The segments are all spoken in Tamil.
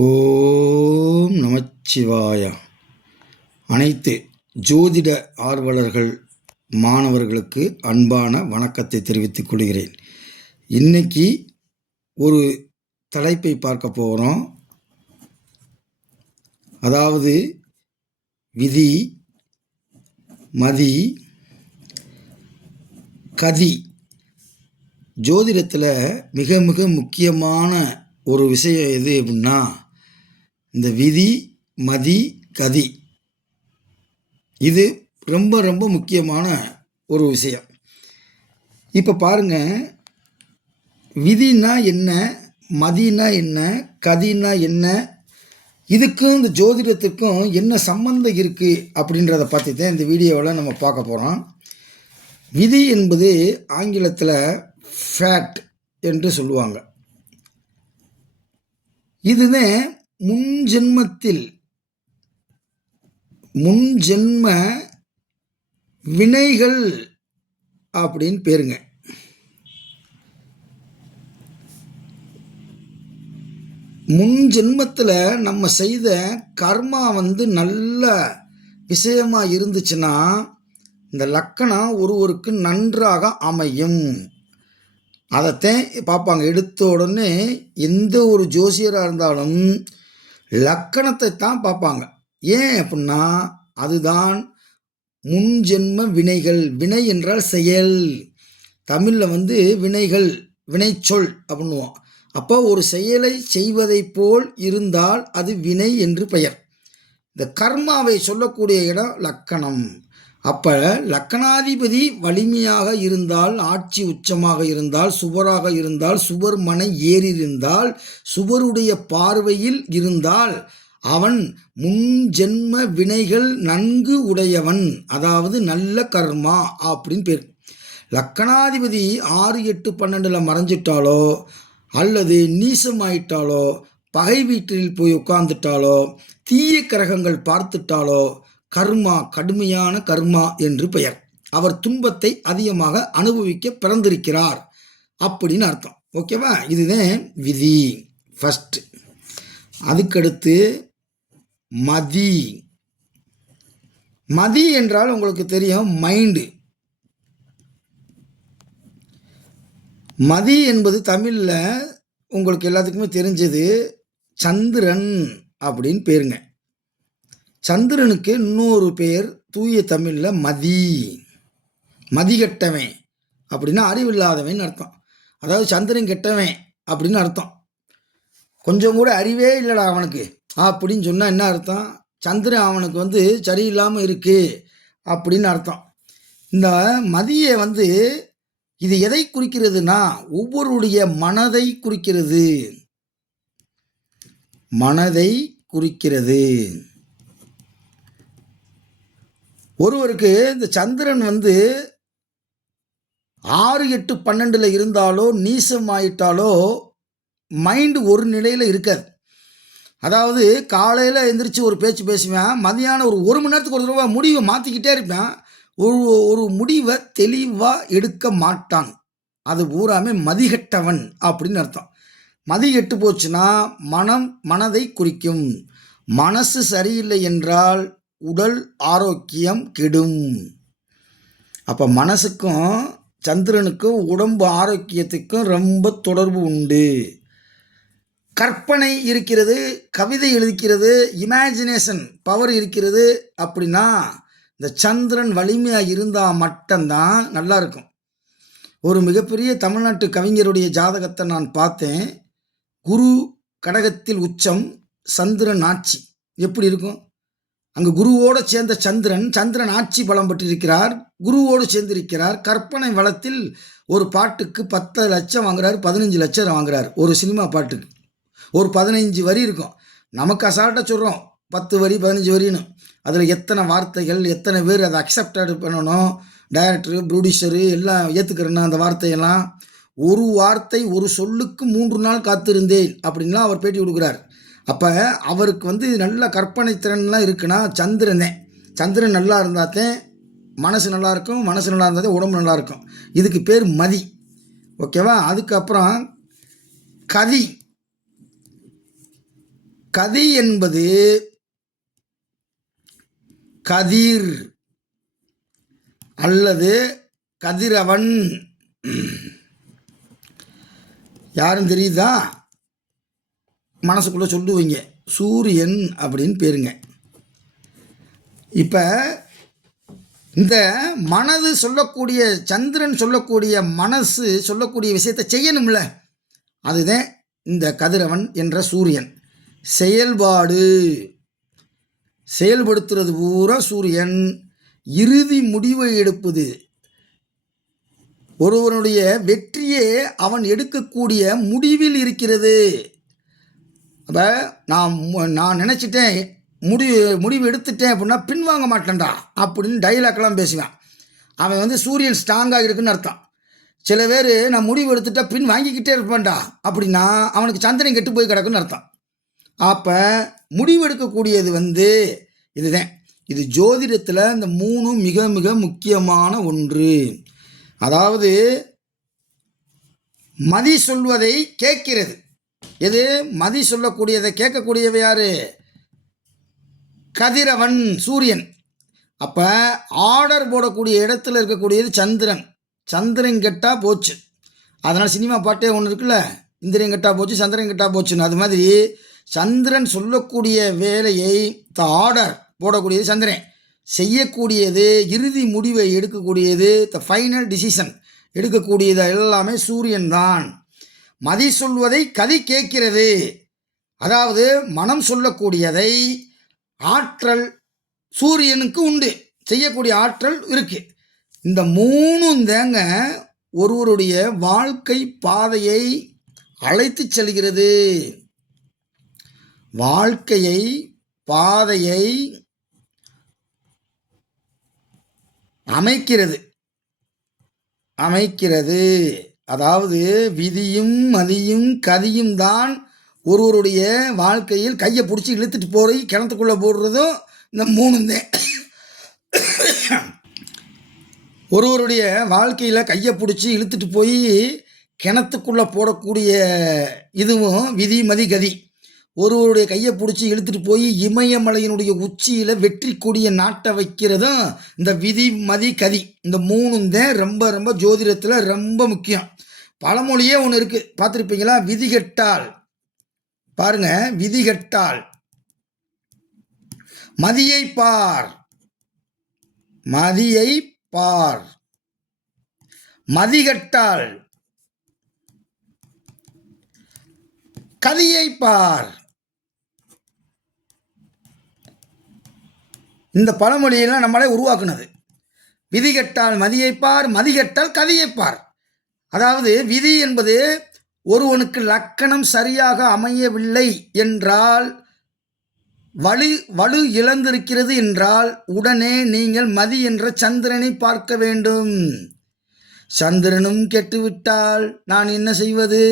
ஓம் நமச்சிவாய. அனைத்து ஜோதிட ஆர்வலர்கள் மாணவர்களுக்கு அன்பான வணக்கத்தை தெரிவித்துக் கொள்கிறேன். இன்னைக்கு ஒரு தலைப்பை பார்க்க போகிறோம். அதாவது விதி, மதி, கதி. ஜோதிடத்தில் மிக மிக முக்கியமான ஒரு விஷயம் எது அப்படின்னா இந்த விதி, மதி, கதி. இது ரொம்ப ரொம்ப முக்கியமான ஒரு விஷயம். இப்போ பாருங்க, விதினா என்ன, மதினா என்ன, கதினா என்ன, இதுக்கும் இந்த ஜோதிடத்துக்கும் என்ன சம்பந்தம் இருக்குது அப்படின்றத பற்றி தான் இந்த வீடியோவில் நம்ம பார்க்க போகிறோம். விதி என்பது ஆங்கிலத்தில் ஃபேட் என்று சொல்லுவாங்க. இதுதான் முன்ஜென்ம வினைகள் அப்படின்னு பேருங்க. முன்ஜென்மத்தில் நம்ம செய்த கர்மா நல்ல விஷயமாக இருந்துச்சுன்னா இந்த லக்கணம் ஒருவருக்கு நன்றாக அமையும். அதைத்தான் பார்ப்பாங்க. எடுத்த உடனே எந்த ஒரு ஜோசியராக இருந்தாலும் லக்கணத்தை தான் பார்ப்பாங்க. ஏன் அப்படின்னா அதுதான் முன்ஜென்ம வினைகள். வினை என்றால் செயல். தமிழில் வினைகள், வினைச்சொல் அப்படின்னுவோம். அப்போ ஒரு செயலை செய்வதை போல் இருந்தால் அது வினை என்று பெயர். இந்த கர்மாவை சொல்லக்கூடிய இடம் லக்கணம். அப்போ லக்கணாதிபதி வலிமையாக இருந்தால், ஆட்சி உச்சமாக இருந்தால், சுபராக இருந்தால், சுபர் மனை ஏறியிருந்தால், சுபருடைய பார்வையில் இருந்தால் அவன் முன்ஜென்ம வினைகள் நன்கு உடையவன், அதாவது நல்ல கர்மா அப்படின்னு பேர். லக்கணாதிபதி 6, 8, 12 மறைஞ்சிட்டாலோ அல்லது நீசமாயிட்டாலோ, பகை வீட்டில் போய் உட்கார்ந்துட்டாலோ, தீய கிரகங்கள் பார்த்துட்டாலோ கர்மா கடுமையான கர்மா என்று பெயர். அவர் துன்பத்தை அதிகமாக அனுபவிக்க பிறந்திருக்கிறார் அப்படின்னு அர்த்தம். ஓகேவா? இதுதான் விதி ஃபஸ்ட். அதுக்கடுத்து மதி. மதி என்றால் உங்களுக்கு தெரியும், மைண்டு. மதி என்பது தமிழில் உங்களுக்கு எல்லாத்துக்குமே தெரிஞ்சது சந்திரன் அப்படின்னு பேருங்க. சந்திரனுக்கு இன்னொரு பேர் தூய தமிழில் மதி. மதிகெட்டவன் அப்படின்னா அறிவில்லாதவன் அர்த்தம். அதாவது சந்திரன் கெட்டவன் அப்படின்னு அர்த்தம். கொஞ்சம் கூட அறிவே இல்லைடா அவனுக்கு அப்படின்னு சொன்னால் என்ன அர்த்தம்? சந்திரன் அவனுக்கு சரியில்லாமல் இருக்கு அப்படின்னு அர்த்தம். இந்த மதியை இது எதை குறிக்கிறதுனா ஒவ்வொருடைய மனதை குறிக்கிறது. மனதை குறிக்கிறது. ஒருவருக்கு இந்த சந்திரன் 6, 8, 12 இருந்தாலோ நீசமாயிட்டாலோ மைண்டு ஒரு நிலையில் இருக்காது. அதாவது காலையில் எந்திரிச்சு ஒரு பேச்சு பேசுவேன், மதியானம் ஒரு மணி நேரத்துக்கு ஒரு தடவை முடிவை மாற்றிக்கிட்டே இருப்பேன். ஒரு முடிவை தெளிவாக எடுக்க மாட்டான். அது பூராமே மதிகெட்டவன் அப்படின்னு அர்த்தம். மதிகெட்டு போச்சுன்னா மனதை குறிக்கும். மனசு சரியில்லை என்றால் உடல் ஆரோக்கியம் கெடும். அப்போ மனசுக்கும் சந்திரனுக்கும் உடம்பு ஆரோக்கியத்துக்கும் ரொம்ப தொடர்பு உண்டு. கற்பனை இருக்கிறது, கவிதை எழுதிக்கிறது, இமேஜினேஷன் பவர் இருக்கிறது. அப்படின்னா இந்த சந்திரன் வலிமையாக இருந்தால் மட்டும்தான் நல்லா இருக்கும். ஒரு மிகப்பெரிய தமிழ்நாட்டு கவிஞருடைய ஜாதகத்தை நான் பார்த்தேன். குரு கடகத்தில் உச்சம், சந்திரன் ஆட்சி. எப்படி இருக்கும்? அங்கு குருவோடு சேர்ந்த சந்திரன் ஆட்சி பலம் பெற்றிருக்கிறார், குருவோடு சேர்ந்திருக்கிறார். கற்பனை வளத்தில் ஒரு பாட்டுக்கு 10 லட்சம் வாங்குறாரு, 15 லட்சம் வாங்குறார். ஒரு சினிமா பாட்டுக்கு ஒரு 15 வரி இருக்கும். நமக்கு அசால்ட்டாக சொல்கிறோம் 10 வரி 15 வரின்னு. அதில் எத்தனை வார்த்தைகள், எத்தனை பேர் அதை அக்செப்டட் பண்ணணும், டைரக்டரு ப்ரொடியூசரு எல்லாம் ஏற்றுக்கிறேன்னா அந்த வார்த்தையெல்லாம். ஒரு வார்த்தை, ஒரு சொல்லுக்கு 3 நாள் காத்திருந்தேன் அப்படின்லாம் அவர் பேட்டி கொடுக்குறார். அப்போ அவருக்கு நல்ல கற்பனை திறன்லாம் இருக்குன்னா சந்திரன் நல்லா இருந்தால்தான் மனசு நல்லாயிருக்கும், மனசு நல்லா இருந்தால் உடம்பு நல்லாயிருக்கும். இதுக்கு பேர் மதி. ஓகேவா? அதுக்கப்புறம் கதி. கதி என்பது கதிர் அல்லது கதிரவன். யாரும் தெரியுதா? மனசுக்குள்ளே சொல்லுவீங்க, சூரியன் அப்படின்னு பேருங்க. இப்போ இந்த மனது சொல்லக்கூடிய, சந்திரன் சொல்லக்கூடிய, மனசு சொல்லக்கூடிய விஷயத்தை செய்யணும்ல, அதுதான் இந்த கதிரவன் என்ற சூரியன். செயல்படுத்துறது பூரா சூரியன். இறுதி முடிவை எடுப்பது, ஒருவனுடைய வெற்றியே அவன் எடுக்கக்கூடிய முடிவில் இருக்கிறது. அப்போ நான் நினச்சிட்டேன், முடிவு எடுத்துட்டேன் அப்படின்னா பின்வாங்க மாட்டேன்டா அப்படின்னு டைலாக்லாம் பேசுவேன். அவன் சூரியன் ஸ்ட்ராங்காக இருக்குன்னு அர்த்தம். சில பேர் நான் முடிவு எடுத்துட்டா பின் வாங்கிக்கிட்டே இருப்பேன்டா அப்படின்னா அவனுக்கு சந்திரன் கெட்டு போய் கிடக்குன்னு அர்த்தம். அப்போ முடிவு எடுக்கக்கூடியது இதுதான். இது ஜோதிடத்தில் இந்த 3 மிக மிக முக்கியமான ஒன்று. அதாவது மதி சொல்வதை கேட்கிறது. எது? மதி சொல்லக்கூடியதை கேட்கக்கூடியவை யாரு? கதிரவன், சூரியன். அப்போ ஆர்டர் போடக்கூடிய இடத்துல இருக்கக்கூடியது சந்திரன். சந்திரன் கெட்டா போச்சு. அதனால் சினிமா பாட்டே ஒன்று இருக்குல்ல, இந்திரன் கெட்டா போச்சு சந்திரன் கெட்டா போச்சுன்னு. அது மாதிரி சந்திரன் சொல்லக்கூடிய வேலையை ஆர்டர் போடக்கூடியது சந்திரன். செய்யக்கூடியது, இறுதி முடிவை எடுக்கக்கூடியது, ஃபைனல் டிசிஷன் எடுக்கக்கூடியது எல்லாமே சூரியன் தான். மதி சொல்வதை கதி கேட்கிறது. அதாவது மனம் சொல்லக்கூடியதை ஆற்றல் சூரியனுக்கு உண்டு, செய்யக்கூடிய ஆற்றல் இருக்கு. இந்த 3 தாங்க ஒருவருடைய வாழ்க்கை பாதையை அழைத்து செல்கிறது. வாழ்க்கையை பாதையை அமைக்கிறது. அதாவது விதியும் மதியும் கதியும் தான் ஒருவருடைய வாழ்க்கையில் கையை பிடிச்சி இழுத்துட்டு போய் கிணத்துக்குள்ளே போடுறதும் இந்த 3 தான். ஒருவருடைய வாழ்க்கையில் கையை பிடிச்சி இழுத்துட்டு போய் கிணத்துக்குள்ளே போடக்கூடிய இதுவும் விதி மதி கதி. ஒருவருடைய கையை பிடிச்சி இழுத்துட்டு போய் இமயமலையினுடைய உச்சியில் வெற்றி கொடியை நாட்ட வைக்கிறதும் இந்த விதி மதி கதி. இந்த 3 தான் ரொம்ப ரொம்ப ஜோதிடத்தில் ரொம்ப முக்கியம். பழமொழியே ஒன்று இருக்குது, பார்த்துருப்பீங்களா? விதிகெட்டால், பாருங்க, விதிகெட்டால் மதியை பார், மதியை பார், மதிகெட்டால் கதியை பார். இந்த பழமொழியெல்லாம் நம்மளே உருவாக்குனது. விதிகெட்டால் மதியைப்பார், மதிகெட்டால் கதியைப்பார். அதாவது விதி என்பது ஒருவனுக்கு லக்கணம் சரியாக அமையவில்லை என்றால், வலு இழந்திருக்கிறது என்றால் உடனே நீங்கள் மதி என்ற சந்திரனை பார்க்க வேண்டும். சந்திரனும் கெட்டுவிட்டால் நான் என்ன செய்வது?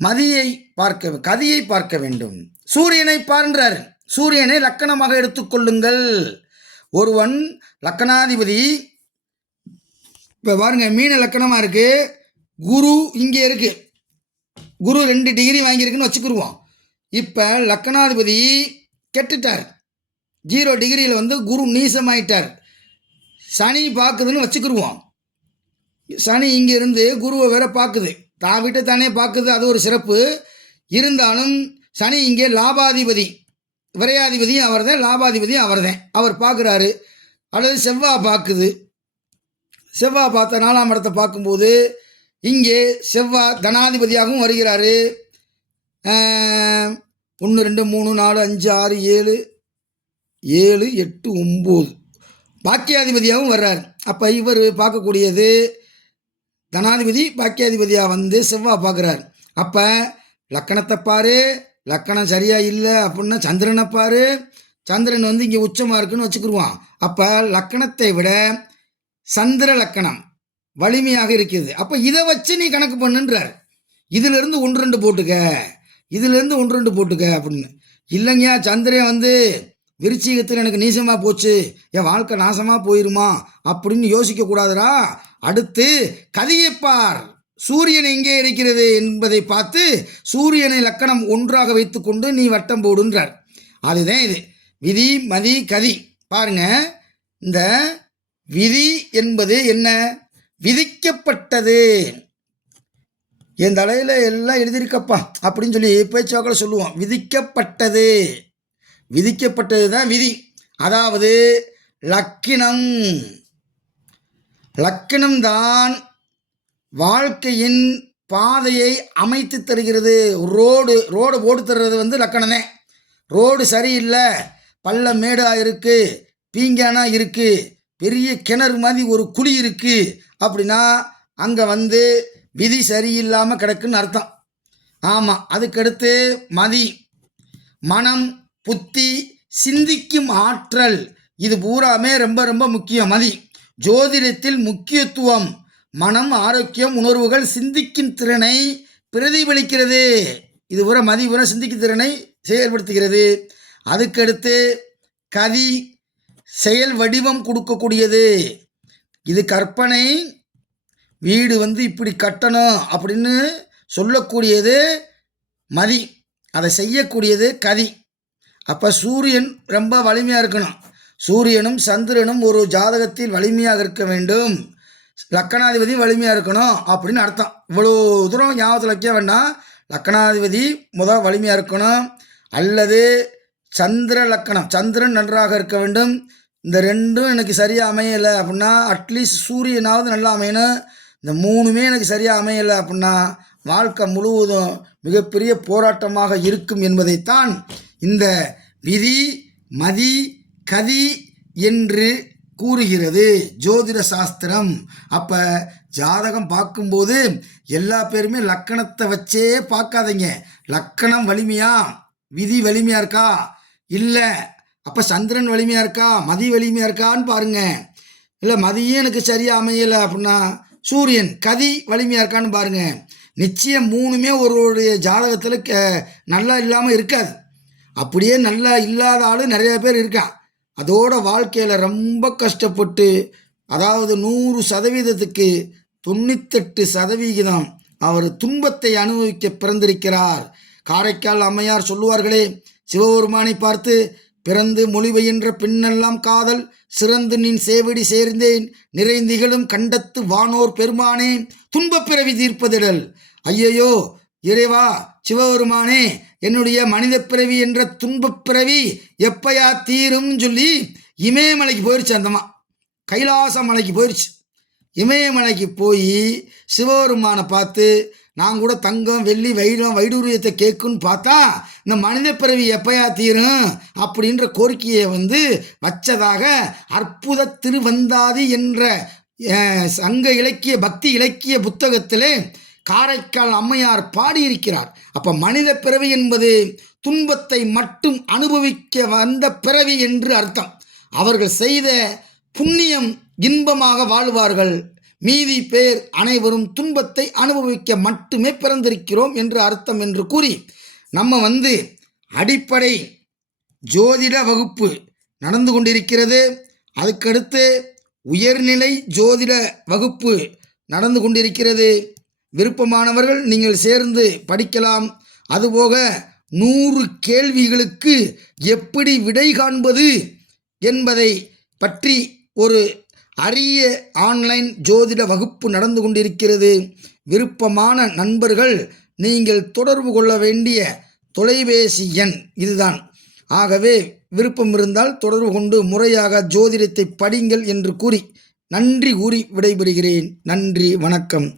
மதியை பார்க்க, கதியை பார்க்க வேண்டும். சூரியனை பார்ன்றார். சூரியனை லக்கணமாக எடுத்துக்கொள்ளுங்கள். ஒருவன் லக்கணாதிபதி, இப்போ பாருங்க, மீன லக்கணமாக இருக்கு, குரு இங்கே இருக்கு, குரு 2 டிகிரி வாங்கியிருக்குன்னு வச்சுக்கிடுவோம். இப்போ லக்கணாதிபதி கெட்டுட்டார், 0 டிகிரியில் குரு நீசமாயிட்டார். சனி பார்க்குதுன்னு வச்சுக்கிடுவோம். சனி இங்கே இருந்து குருவை வேற பார்க்குது, தான் வீட்டை தானே பார்க்குது, அது ஒரு சிறப்பு. இருந்தாலும் சனி இங்கே லாபாதிபதி, விரையாதிபதியும் அவர் தான், லாபாதிபதியும் அவர் தான், அவர் பார்க்குறாரு. அல்லது செவ்வாய் பார்க்குது, செவ்வாய் பார்த்த 4ஆம் இடத்தை பார்க்கும்போது இங்கே செவ்வாய் தனாதிபதியாகவும் வருகிறாரு. 1 2 3 4 5 6 7 7 8 9 பாக்கியாதிபதியாகவும் வர்றார். அப்போ இவர் பார்க்கக்கூடியது தனாதிபதி பாக்கியாதிபதியாக செவ்வாய் பார்க்குறார். அப்போ லக்கணத்தை பாரு, லக்கணம் சரியாக இல்லை அப்படின்னா சந்திரனை பாரு. சந்திரன் இங்கே உச்சமாக இருக்குன்னு வச்சுக்கிடுவான். அப்போ லக்கணத்தை விட சந்திர லக்கணம் வலிமையாக இருக்குது. அப்போ இதை வச்சு நீ கணக்கு பண்ணுன்றார். இதிலிருந்து 1 2 போட்டுக்க, இதிலிருந்து 1 2 போட்டுக்க அப்படின்னு. இல்லைங்கயா, சந்திரன் விருச்சிகத்தில் எனக்கு நீசமாக போச்சு, என் வாழ்க்கை நாசமாக போயிருமா அப்படின்னு யோசிக்கக்கூடாதுரா. அடுத்து கதியைப்பார், சூரியன் எங்கே இருக்கிறது என்பதை பார்த்து சூரியனை லக்கணம் ஒன்றாக வைத்துக்கொண்டு நீ வட்டம் போடுன்றார். அதுதான் இது விதி மதி கதி. பாருங்க, இந்த விதி என்பது என்ன? விதிக்கப்பட்டது. என் தலையில் எல்லாம் எழுதியிருக்கப்பா அப்படின்னு சொல்லி பேச்சுவாக்கில் சொல்லுவோம். விதிக்கப்பட்டது. விதிக்கப்பட்டது தான் விதி. அதாவது லக்கினம். லக்கினம்தான் வாழ்க்கையின் பாதையை அமைத்து தருகிறது. ரோடு போட்டு தர்றது வந்து லக்கணமே. ரோடு சரியில்லை, பள்ளம் மேடாக இருக்குது, பீங்கானா இருக்குது, பெரிய கிணறு மாதிரி ஒரு குழி இருக்குது அப்படின்னா அங்கே வந்து விதி சரியில்லாமல் கிடக்குன்னு அர்த்தம். ஆமாம். அதுக்கடுத்து மதி, மனம், புத்தி, சிந்திக்கும் ஆற்றல். இது பூராமே ரொம்ப ரொம்ப முக்கியம். மதி ஜோதிடத்தில் முக்கியத்துவம். மனம், ஆரோக்கியம், உணர்வுகள், சிந்திக்கும் திறனை பிரதிபலிக்கிறது. இது பூரா மதி பூரா சிந்திக்கும் திறனை செயல்படுத்துகிறது. அதுக்கடுத்து கதி, செயல் வடிவம் கொடுக்கக்கூடியது. இது கற்பனை. வீடு வந்து இப்படி கட்டணும் அப்படின்னு சொல்லக்கூடியது மதி. அதை செய்யக்கூடியது கதி. அப்போ சூரியன் ரொம்ப வலிமையாக இருக்கணும். சூரியனும் சந்திரனும் ஒரு ஜாதகத்தில் வலிமையாக இருக்க வேண்டும். லக்கணாதிபதி வலிமையாக இருக்கணும் அப்படின்னு அர்த்தம். இவ்வளோ தூரம் ஞாபகத்தில் வைக்க வேண்டாம். லக்கணாதிபதி முதல் வலிமையாக இருக்கணும், அல்லது சந்திர லக்கணம், சந்திரன் நன்றாக இருக்க வேண்டும். இந்த ரெண்டும் எனக்கு சரியாக அமையலை அப்படின்னா அட்லீஸ்ட் சூரியனாவது நல்லா அமையணும். இந்த மூணுமே எனக்கு சரியாக அமையலை அப்படின்னா வாழ்க்கை முழுவதும் மிகப்பெரிய போராட்டமாக இருக்கும் என்பதைத்தான் இந்த விதி மதி கதி என்று கூறுகிறது ஜோதிட சாஸ்திரம். அப்போ ஜாதகம் பார்க்கும்போது எல்லா பேருமே லக்கணத்தை வச்சே பார்க்காதீங்க. லக்கணம் வலிமையா, விதி வலிமையாக இருக்கா, இல்லை அப்போ சந்திரன் வலிமையாக இருக்கா, மதி வலிமையாக இருக்கான்னு பாருங்க. இல்லை மதியே எனக்கு சரியாக அமையலை அப்படின்னா சூரியன் கதி வலிமையாக இருக்கான்னு பாருங்க. நிச்சயம் மூணுமே ஒருவருடைய ஜாதகத்தில் நல்லா இல்லாமல் இருக்காது. அப்படியே நல்லா இல்லாத ஆள் நிறைய பேர் இருக்கான். அதோட வாழ்க்கையில் ரொம்ப கஷ்டப்பட்டு, அதாவது 100%க்கு 98% அவர் துன்பத்தை அனுபவிக்க பிறந்திருக்கிறார். காரைக்கால் அம்மையார் சொல்லுவார்களே, சிவபெருமானை பார்த்து, பிறந்து மொழிபெயன்ற பின்னெல்லாம் காதல் சிறந்து நின் சேவடி சேர்ந்தேன் நிறைந்திகளும் கண்டத்து வானோர் பெருமானே துன்பப் பிறவி தீர்ப்பதிடல். ஐயையோ இறைவா சிவபெருமானே, என்னுடைய மனித பிறவி என்ற துன்பப் பிறவி எப்பயா தீரும்னு சொல்லி இமயமலைக்கு போயிடுச்சு. அந்தமா கைலாச மலைக்கு போயிடுச்சு. இமயமலைக்கு போய் சிவபெருமானை பார்த்து, நான் கூட தங்கம் வெள்ளி வைடூரியத்தை கேட்குன்னு பார்த்தா இந்த மனித பிறவி எப்பயா தீரும் அப்படின்ற கோரிக்கையை வந்து வச்சதாக அற்புத திருவந்தாதி என்ற சங்க இலக்கிய பக்தி இலக்கிய புத்தகத்திலே காரைக்கால் அம்மையார் பாடியிருக்கிறார். அப்போ மனித பிறவி என்பது துன்பத்தை மட்டும் அனுபவிக்க வந்த பிறவி என்று அர்த்தம். அவர்கள் செய்த புண்ணியம் இன்பமாக வாழ்வார்கள், மீதி பேர் அனைவரும் துன்பத்தை அனுபவிக்க மட்டுமே பிறந்திருக்கிறோம் என்று அர்த்தம் என்று கூறி, நம்ம வந்து அடிப்படை ஜோதிட வகுப்பு நடந்து கொண்டிருக்கிறது. அதுக்கடுத்து உயர்நிலை ஜோதிட வகுப்பு நடந்து கொண்டிருக்கிறது. விருப்பமானவர்கள் நீங்கள் சேர்ந்து படிக்கலாம். அதுபோக 100 கேள்விகளுக்கு எப்படி விடை காண்பது என்பதை பற்றி ஒரு அரிய ஆன்லைன் ஜோதிட வகுப்பு நடந்து கொண்டிருக்கிறது. விருப்பமான நண்பர்கள் நீங்கள் தொடர்பு கொள்ள வேண்டிய தொலைபேசி எண் இதுதான். ஆகவே விருப்பம் இருந்தால் தொடர்பு கொண்டு முறையாக ஜோதிடத்தை படிங்கள் என்று கூறி நன்றி கூறி விடைபெறுகிறேன். நன்றி, வணக்கம்.